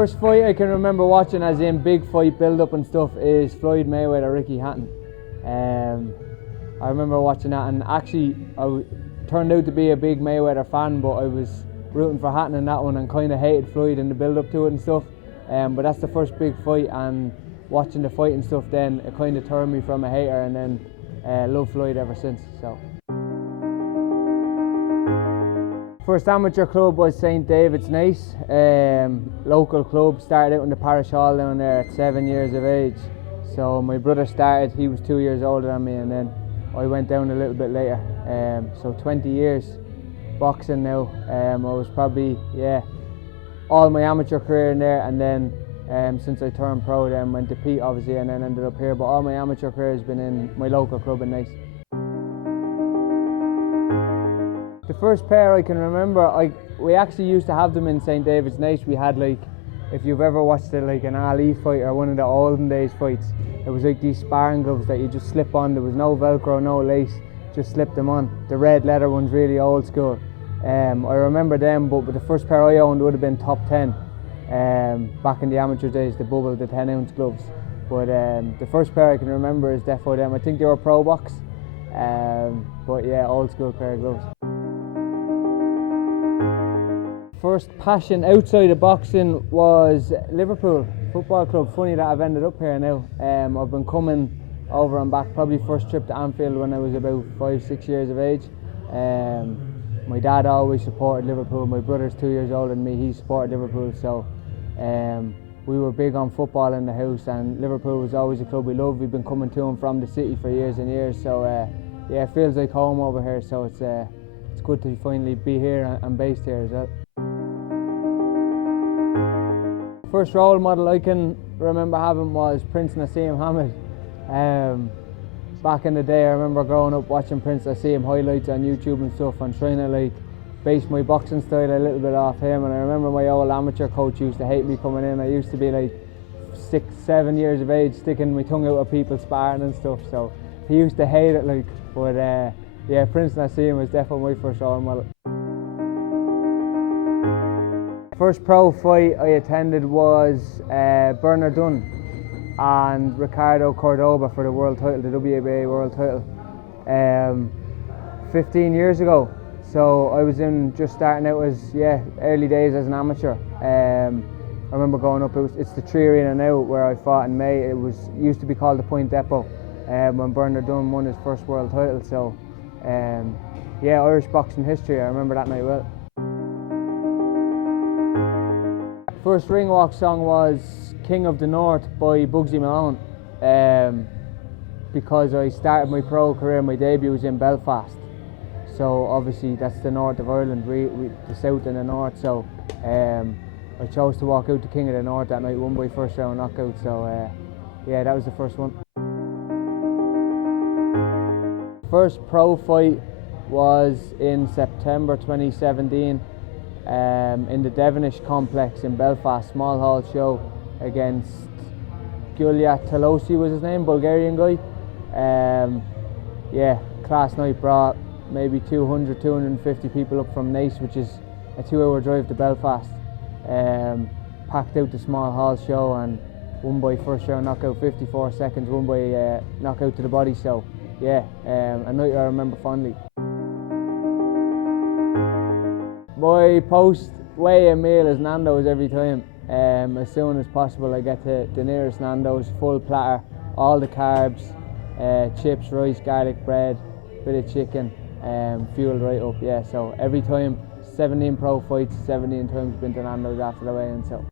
First fight I can remember watching, as in big fight build-up and stuff, is Floyd Mayweather, Ricky Hatton. I remember watching that, and actually I turned out to be a big Mayweather fan, but I was rooting for Hatton in that one and kind of hated Floyd in the build-up to it and stuff. But that's the first big fight, and watching the fight and stuff, then it kind of turned me from a hater, and then love Floyd ever since. So. First amateur club was St David's Nice, local club. Started out in the parish hall down there at 7 years of age. So my brother started, he was 2 years older than me, and then I went down a little bit later. So 20 years boxing now. I was probably, all my amateur career in there, and then since I turned pro, then went to Pete obviously, and then ended up here. But all my amateur career has been in my local club in Nice. The first pair I can remember, we actually used to have them in St David's Nice. We had, like, if you've ever watched like an Ali fight or one of the olden days fights, it was like these sparring gloves that you just slip on. There was no Velcro, no lace, just slip them on. The red leather ones, really old school. I remember them, but the first pair I owned would have been top 10. Back in the amateur days, the bubble, the 10-ounce gloves. But the first pair I can remember is defo them. I think they were Pro Box, but yeah, old school pair of gloves. First passion outside of boxing was Liverpool Football Club. Funny that I've ended up here now. I've been coming over and back, probably first trip to Anfield when I was about 5-6 years of age. My dad always supported Liverpool. My brother's 2 years older than me, he supported Liverpool, so we were big on football in the house, and Liverpool was always a club we loved. We've been coming to and from the city for years and years, so yeah, it feels like home over here, so it's good to finally be here and based here as well. First role model I can remember having was Prince Nassim Hamed. Back in the day, I remember growing up watching Prince Nassim highlights on YouTube and stuff, and trying to like base my boxing style a little bit off him. And I remember my old amateur coach used to hate me coming in. I used to be like 6-7 years of age, sticking my tongue out at people sparring and stuff, so he used to hate it, like. But yeah, Prince Nassim was definitely my first role model. First pro fight I attended was Bernard Dunne and Ricardo Cordoba for the world title, the WBA world title, 15 years ago. So I was just starting out as, early days as an amateur. I remember going up, it's the Tree Arena now where I fought in May. It used to be called the Point Depot when Bernard Dunne won his first world title. So Irish boxing history, I remember that night well. First ring walk song was King of the North by Bugsy Malone, because I started my pro career, my debut was in Belfast, so obviously that's the north of Ireland, the south and the north, so I chose to walk out to King of the North that night, won by first round knockout, so that was the first one. First pro fight was in September 2017. In the Devonish complex in Belfast, small hall show against Gulya Talosi was his name, Bulgarian guy. Class night, brought maybe 250 people up from Nice, which is a 2-hour drive to Belfast. Packed out the small hall show and won by first round knockout, 54 seconds, won by knockout to the body, so a night I remember fondly. My post weigh-in meal is Nando's every time. As soon as possible I get to the nearest Nando's, full platter, all the carbs, chips, rice, garlic bread, bit of chicken, fueled right up, so every time, 17 pro fights, 17 times been to Nando's after the weigh-in, so.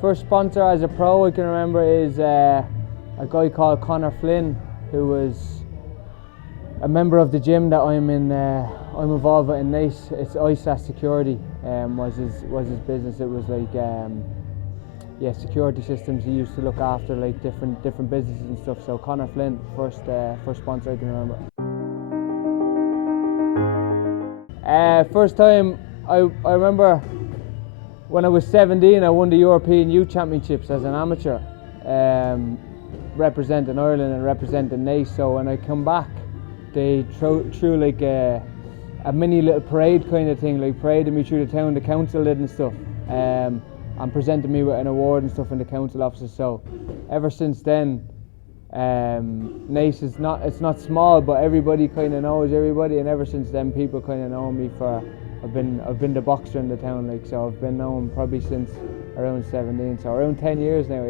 First sponsor as a pro I can remember is a guy called Connor Flynn, who was a member of the gym that I'm involved with in Nice. It's ISAS Security was his business. It was like security systems. He used to look after like different businesses and stuff. So Connor Flynn, first sponsor I can remember. First time I remember when I was 17, I won the European Youth Championships as an amateur, representing Ireland and representing Nice. So when I come back, they threw like a a mini little parade kind of thing, like paraded me through the town, the council did and stuff, and presented me with an award and stuff in the council offices. So ever since then, Naas is it's not small, but everybody kind of knows everybody, and ever since then people kind of know me for I've been the boxer in the town, like, so I've been known probably since around 17, so around 10 years now.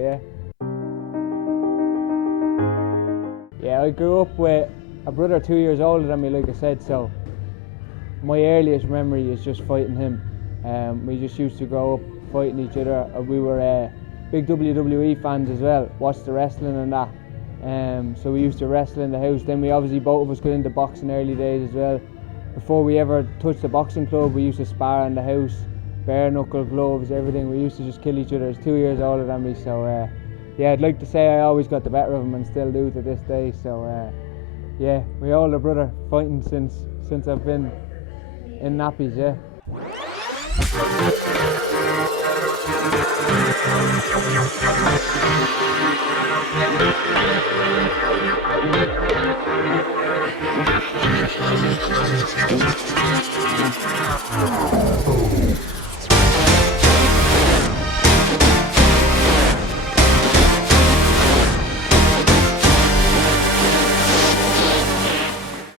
Yeah, I grew up with a brother 2 years older than me, like I said, so my earliest memory is just fighting him. We just used to grow up fighting each other. We were big WWE fans as well, watched the wrestling and that. So we used to wrestle in the house. Then we obviously both of us got into boxing early days as well. Before we ever touched the boxing club, we used to spar in the house, bare knuckle gloves, everything. We used to just kill each other. He's 2 years older than me, so yeah, I'd like to say I always got the better of him and still do to this day. So yeah, my older brother fighting since I've been in nappies, yeah.